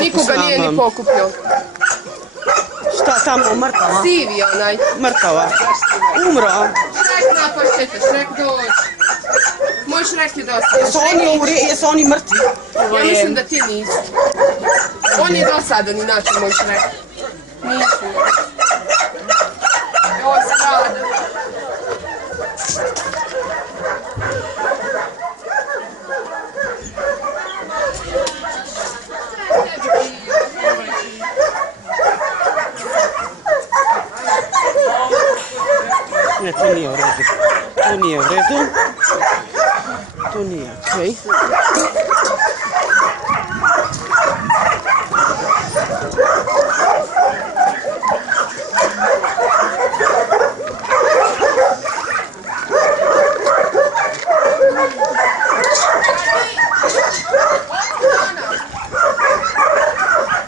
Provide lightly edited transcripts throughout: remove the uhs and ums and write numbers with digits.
Nikoga nije ni pokupio. Šta tamo, mrtava? Sivi onaj. Mrtava. Umro. Šrek napašćete, Šrek dođi. Moj Šrek je dosta. Jesu oni mrtvi? Ja mislim da ti nisu. On je dosadan inače, moj Šrek. Nisu. Ovo strada. Ne, to nije u redu. To nije u redu. To nije okej.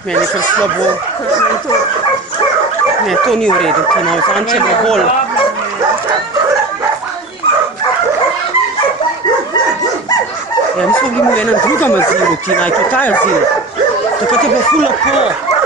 Meni kar slabo. Ne, to ni v redu, ti ima Zančeva bolj. Ja, mi smo bili v enem drugem azilu, Tina, je to ta azil. Takrat je bilo ful lepo.